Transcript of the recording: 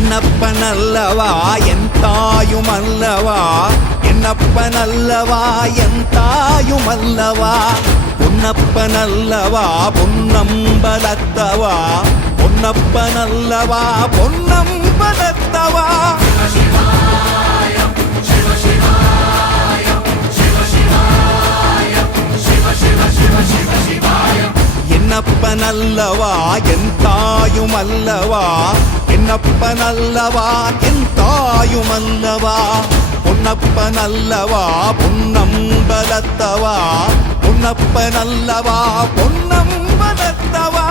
என்னப்பனல்லவா என் தாயுமல்லவா, என்னப்பனல்லவா என் தாயுமல்லவா, பொன்னப்பனல்லவா பொன்னம்பலத்தவா, பொன்னப்பனல்லவா பொன்னம்பலத்தவா. என்னப்பனல்லவா என் தாயுமல்லவா, என்னப்பனல்லவா என் தாயுமல்லவா, பொன்னப்பனல்லவா பொன்னம்பலத்தவா, பொன்னப்பனல்லவா பொன்னம்பலத்தவா.